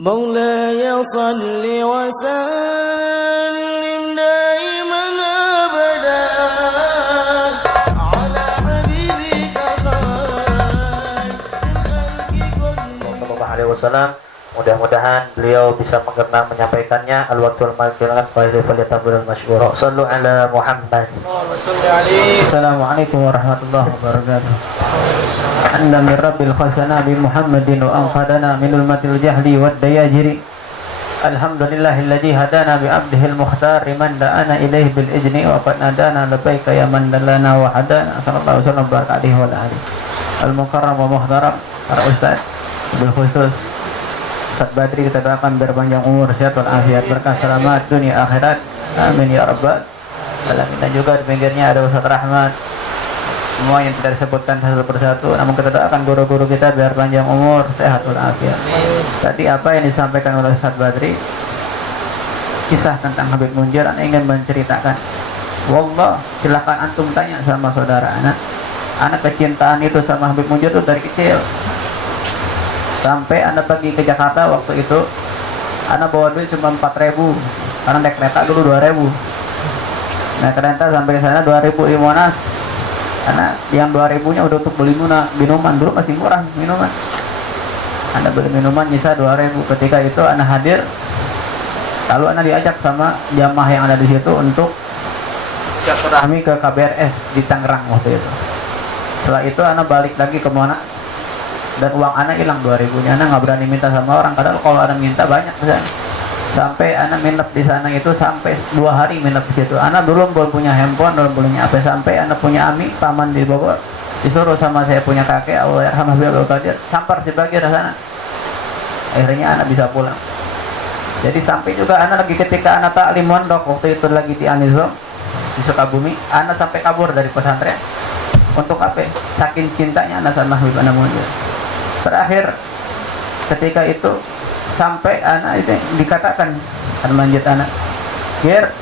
مولاي صل وسلم دائما أبدا على حبيبك Sallallahu Alaihi Wasallam. Mudah-mudahan beliau bisa mengenang menyampaikannya. Al-waqtul maghfirah wa falyatabul masyhura. Sallu ala Muhammad. Assalamualaikum warahmatullahi wabarakatuh. Anna min rabbil khasana bi Muhammadin wa anqadana min ulmatil jahli wad dayajiri. Alhamdulillahilladzi hadana bi abdihil mukhtar man da'ana ilaihi bil izni wa qad nadana labbaika ya man dallana wa hadana. Sallallahu alaihi wasallam baraka alaihi wa alihi. Al-mukarram wa muhtaram para ustaz bil khusus Ustaz Badri, kita doakan berpanjang umur, sehat walafiat, berkah selamat dunia akhirat, amin ya rabbal alamin. Dan juga di pinggirnya ada Ustaz Rahmat, semua yang tidak disebutkan satu persatu, namun kita doakan guru-guru kita biar panjang umur, sehat walafiat. Tadi apa yang disampaikan oleh Ustaz Badri, kisah tentang Habib Munjir, anak ingin menceritakan. Wallah, silakan antum tanya sama saudara anak kecintaan itu sama Habib Munjir itu dari kecil. Sampai Anda pergi ke Jakarta waktu itu, Anda bawa duit cuma 4.000, karena naik kereta dulu 2.000. Naik kereta sampai ke sana 2.000 di Monas. Karena yang 2.000-nya udah untuk beli minuman, dulu masih murah minuman. Anda beli minuman nyisa 2.000. Ketika itu Anda hadir, lalu Anda diajak sama jamaah yang ada di situ untuk silaturahmi ke KBRS di Tangerang waktu itu. Setelah itu Anda balik lagi ke Monas. Dan uang anak hilang 2.000-nya, anak nggak berani minta sama orang, padahal kalau anak minta banyak misalnya. Sampai anak minap di sana itu sampai 2 hari minap di situ. Anak belum punya handphone, belum punya apa, sampai anak punya ami paman di Bogor, disuruh sama saya punya kakek Allahyarham Habib Abdul Qadir sampar dibagi di sana. Akhirnya anak bisa pulang. Jadi sampai juga anak lagi ketika anak taklim mondok waktu itu lagi di Anizom di Sukabumi, anak sampai kabur dari pesantren. Untuk apa? Saking cintanya anak sama Habib anak Munjir. Terakhir ketika itu sampai anak itu dikatakan lanjut anak, "Gir,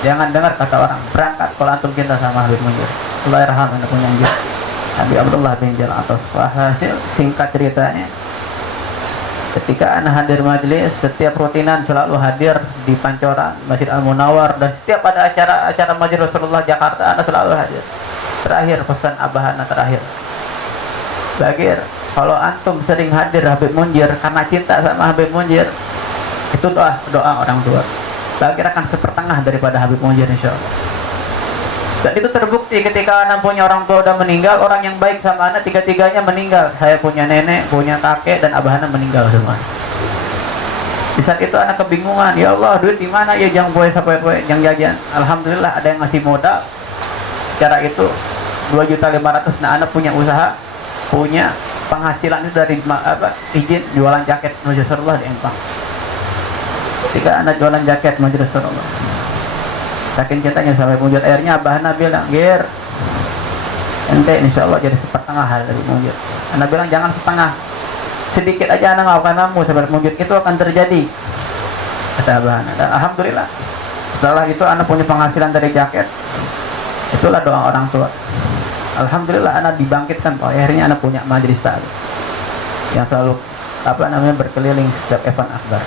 jangan dengar kata orang, berangkat kalau antum cinta sama Habib Munjir." Allahyarham anak punya anjir Habib Abdullah bin Jalal Atas. Hasil singkat ceritanya, ketika anak hadir majelis, setiap rutinan selalu hadir di Pancoran, Masjid Al-Munawwar, dan setiap ada acara Majelis Rasulullah Jakarta, anak selalu hadir. Terakhir pesan abah anak terakhir, Bagir, kalau antum sering hadir Habib Munjir karena cinta sama Habib Munjir, itu doa orang tua, Bagir akan sepertengah daripada Habib Munjir insyaallah. Dan itu terbukti ketika anak punya orang tua udah meninggal, orang yang baik sama anak tiga-tiganya meninggal. Saya punya nenek, punya kakek, dan abah anak meninggal semua. Di saat itu anak kebingungan, ya Allah, duit di mana ya, jangan boleh sampai yang jajan. Alhamdulillah ada yang ngasih modal. Secara itu 2.500.000. Nah, anak punya usaha, punya penghasilan itu dari izin jualan jaket Majelis Rasulullah di Empang. Ketika anak jualan jaket Majelis Rasulullah, saking cintanya sampai Munjir, akhirnya abah anak bilang, "Gir, ente insyaallah jadi sepertengah hal dari Munjir." Anak bilang, "Jangan setengah, sedikit aja anak ngawakan kamu sahabat Munjir, itu akan terjadi," kata abah anak. Dan alhamdulillah setelah itu anak punya penghasilan dari jaket. Itulah doa orang tua. Alhamdulillah anak dibangkitkan. Akhirnya anak punya majelis taklim yang selalu berkeliling setiap event akbar.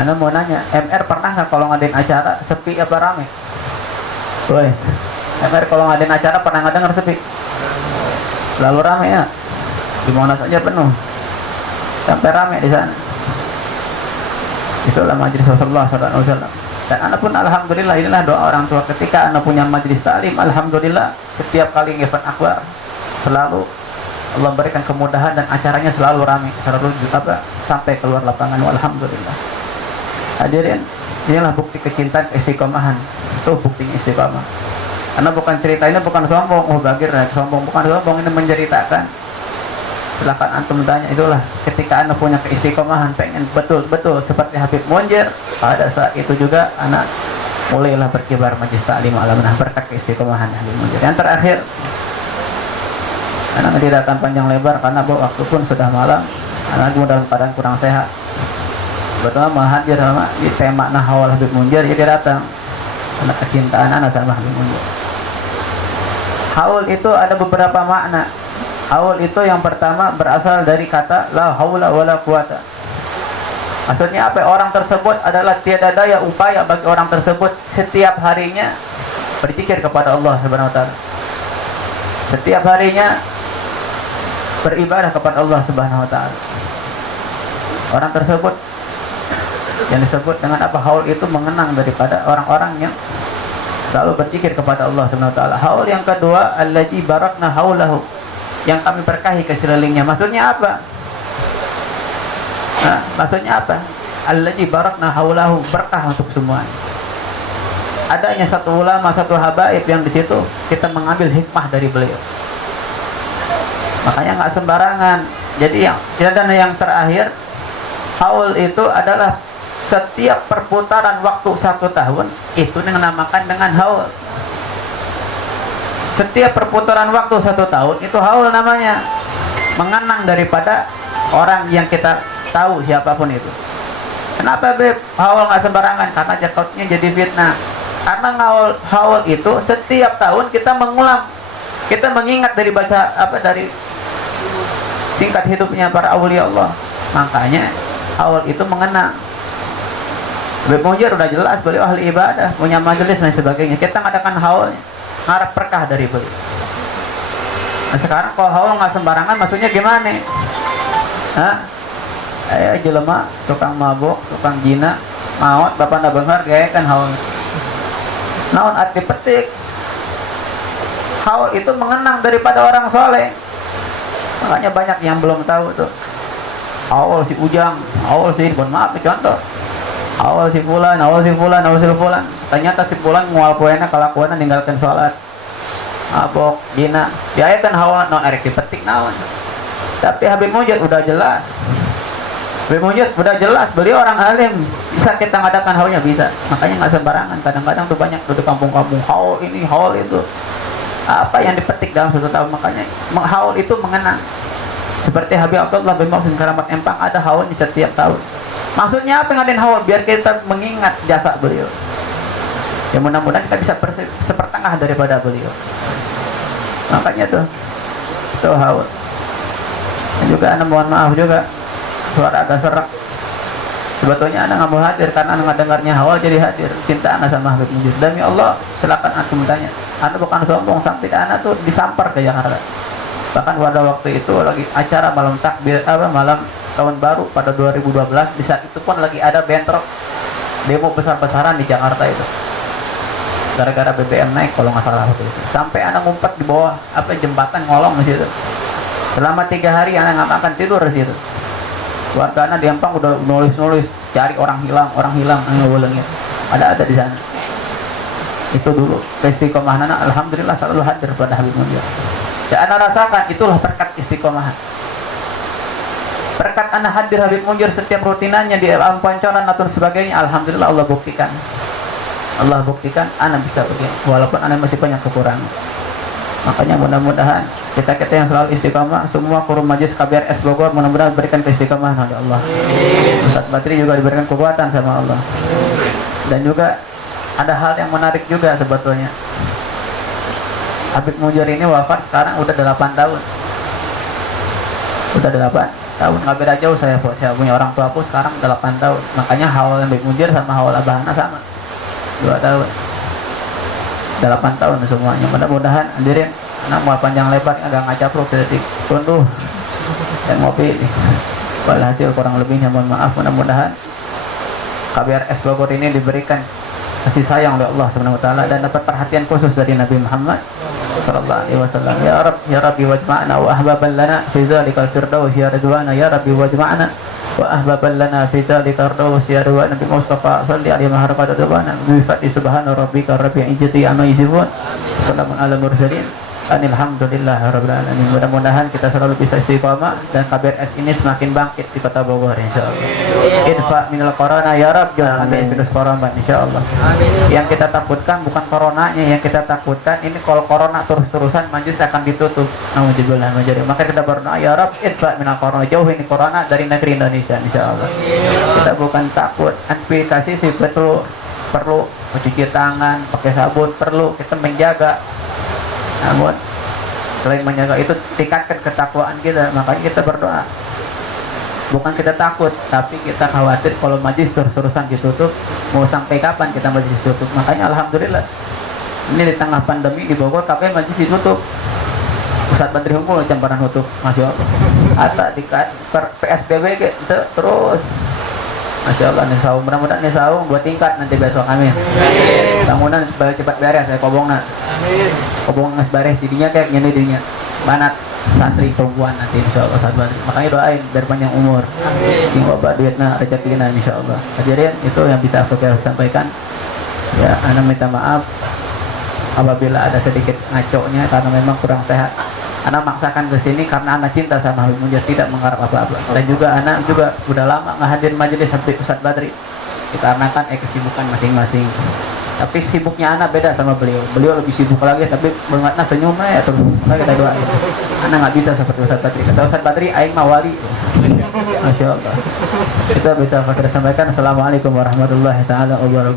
Anak mau nanya, MR pernah nggak kalau ngadain acara sepi apa rame? Woi, MR kalau ngadain acara pernah nggak dengar sepi? Lalu rame ya, di mana saja penuh, sampai rame di sana. Itulah majelis Rasulullah SAW. Dan anak pun alhamdulillah, inilah doa orang tua ketika anak punya majelis taklim. Alhamdulillah setiap kali event akbar selalu Allah berikan kemudahan dan acaranya selalu ramai, selalu sampai keluar lapangan. Alhamdulillah. Hadirin, inilah bukti kecintaan istiqomahan. Itu buktinya istiqomah. Karena bukan cerita ini bukan sombong, Bagir sombong, bukan sombong, ini menceritakan. Silakan antum tanya, itulah ketika anak punya keistiqomahan, pengen betul-betul seperti Habib Munjir. Pada saat itu juga anak mulailah berkibar majelis taklim alamnah berkat keistiqomahan Habib Munjir. Yang terakhir, anak tidak akan panjang lebar karena waktu pun sudah malam. Anak dalam keadaan kurang sehat. Betul menghadir sama di tema Nahwal Habib Munjir, jadi datang. Anak kecintaan anak sama Habib Munjir. Haul itu ada beberapa makna. Haul itu yang pertama berasal dari kata la haula wala quwata. Maksudnya apa? Orang tersebut adalah tiada daya upaya bagi orang tersebut setiap harinya berzikir kepada Allah Subhanahu wa taala. Setiap harinya beribadah kepada Allah Subhanahu wa taala. Orang tersebut yang disebut dengan apa? Haul itu mengenang daripada orang-orang yang selalu berzikir kepada Allah Subhanahu wa taala. Haul yang kedua, allazi barakna haulahu, yang kami berkahi ke sekelilingnya. Maksudnya apa? Maksudnya apa? Allazi barakna haulahu, berkah untuk semuanya. Adanya satu ulama, satu habaib yang di situ kita mengambil hikmah dari beliau. Makanya nggak sembarangan. Jadi yang terakhir, haul itu adalah setiap perputaran waktu 1 tahun itu dinamakan dengan haul. Setiap perputaran waktu 1 tahun itu haul namanya. Mengenang daripada orang yang kita tahu siapapun itu. Kenapa Beb? Haul nggak sembarangan, karena jakotnya jadi fitnah. Karena haul itu setiap tahun kita mengulang, kita mengingat dari baca dari singkat hidupnya para awliya Allah. Makanya haul itu mengenang. Habib Mujir udah jelas beliau ahli ibadah, punya majelis dan sebagainya. Kita ngadakan haul, ngarep berkah dari beliau. Nah sekarang kalau haul nggak sembarangan, maksudnya gimana? Jelema tukang mabuk, tukang jina, maut bapak ndak beunghar gaya kan haul. Naon arti petik? Haul itu mengenang daripada orang soleh. Makanya banyak yang belum tahu tuh. Haul si Ujang, haul si, mohon maaf contoh. Haul si fulan, haul si fulan, haul si fulan. Ternyata si fulan moal poena kalakuanna ninggalkeun salat. Mabok, jina. Ya kan haul non arek dipetik naon. Tapi Habib Mujid udah jelas. Habib Mujid udah jelas, beliau orang alim. Bisa kita ngadakan haulnya, bisa. Makanya nggak sembarangan. Kadang-kadang tuh banyak tuh di kampung-kampung haul ini, haul itu. Apa yang dipetik dalam 1 tahun. Makanya haul itu mengenang. Seperti Habib Abdullah bin Muhsin Karamat Empang ada haul di setiap tahun. Maksudnya apa ngadain haul? Biar kita mengingat jasa beliau. Ya mudah-mudahan kita bisa sepertengah daripada beliau. Makanya tuh haul. Dan juga anda mohon maaf juga suara agak serak. Sebetulnya anda nggak mau hadir karena anda nggak dengarnya haul jadi hadir. Cinta anda sama Habib Mujid. Demi Allah silakan antum tanya. Anda bukan sombong, sampai anda tuh disampar ke Jakarta. Bahkan pada waktu itu lagi acara malam takbir malam tahun baru pada 2012, di saat itu pun lagi ada bentrok demo besar-besaran di Jakarta itu. Gara-gara BBM naik kalau nggak salah waktu itu. Sampai anak ngumpet di bawah jembatan ngolong di situ. Selama 3 hari anak nggak makan tidur di situ. Keluarga anak di Empang udah nulis cari orang hilang, ngulangnya. Ada di sana. Itu dulu keistiqomahan anak, alhamdulillah selalu hadir pada Habib Mujid. Ya anak rasakan itulah berkat istiqomah. Berkat anak hadir Habib Mujid setiap rutinannya di alam pancoran atau sebagainya, alhamdulillah Allah buktikan. Allah buktikan anak bisa begini walaupun anak masih banyak kekurangan. Makanya mudah-mudahan kita yang selalu istiqomah, semua kurum majlis KBRS Bogor mudah-mudahan berikan keistiqomahan oleh Allah. Ustaz Badri juga diberikan kekuatan sama Allah. Dan juga ada hal yang menarik juga sebetulnya. Habib Mujir ini wafat sekarang udah 8 tahun. Udah 8 tahun, nggak beda jauh saya punya orang tua aku sekarang 8 tahun. Makanya haul Habib Mujir sama haul Abahana sama 2 tahun. 8 tahun semuanya. Mudah-mudahan hadirin anak mau panjang lebar agak ngacapruk sedikit tunduh dan ngopi walhasil kurang lebihnya mohon maaf. Mudah-mudahan KBRS Bogor ini diberikan kasih sayang oleh Allah Subhanahu wa taala dan dapat perhatian khusus dari Nabi Muhammad sallallahu alaihi wasallam. Ya Rabbi wajma'na wa ahbaban lana fi zalikal firdaus ya ridwana ya Rabbi wajma'na wa ahbaban lana fi zalikal firdaus ya ridwana Nabi Mustafa salli alaihi wa sallam bi fadli subhana rabbika rabbil izzati amma yasifun. Assalamu ala mursalin. Alhamdulillahirabbil alamin. Mudah-mudahan kita selalu bisa istiqamah dan KBRS ini semakin bangkit di Kota Bogor insyaallah. Idfa minal corona ya Rabb, jangan ada virus corona insyaallah. Yang kita takutkan bukan coronanya, yang kita takutkan ini kalau corona terus-terusan majlis akan ditutup. Alhamdulillah menjadi. Maka kita berdoa ya Rabb, idfa minal corona, jauh ini corona dari negeri Indonesia insyaallah. Kita bukan takut, antisipasi sih perlu mencuci tangan, pakai sabun perlu, kita menjaga. Namun selain menjaga itu tingkatkan ketakwaan kita, makanya kita berdoa bukan kita takut, tapi kita khawatir kalau majlis terus-terusan ditutup, mau sampai kapan kita majlis ditutup. Makanya alhamdulillah ini di tengah pandemi di Bogor kafe majlis ditutup. Pusat Badri Hukum camparan tutup, masya Allah. Ata di PSBB terus, masya Allah nih saung. Mudah-mudahan nih saung 2 tingkat nanti besok, amin. Bangunan cepat beres, saya kobongna. Kobong nges beres didinya kayak gini didinya. Banat santri perempuan nanti insya Allah sahabat. Makanya doain biar panjang umur. Yang bapak duitnya rezekinya insya Allah. Hadirin itu yang bisa aku sampaikan. Ya, ana minta maaf apabila ada sedikit ngaconya karena memang kurang sehat. Anak maksakan ke sini karena anak cinta sama Habib Munjat, tidak mengharap apa-apa. Dan juga anak juga udah lama nggak hadir majelis sampai Ustaz Badri dikarenakan kesibukan masing-masing. Tapi sibuknya anak beda sama beliau. Beliau lebih sibuk lagi, tapi bangetnya senyumnya ya terus. Maka kita doain. Anak nggak bisa seperti Ustaz Badri. Kata Ustaz Badri, aing mah wali. Masya Allah. Kita bisa sampaikan. Assalamualaikum warahmatullahi taala wabarakatuh.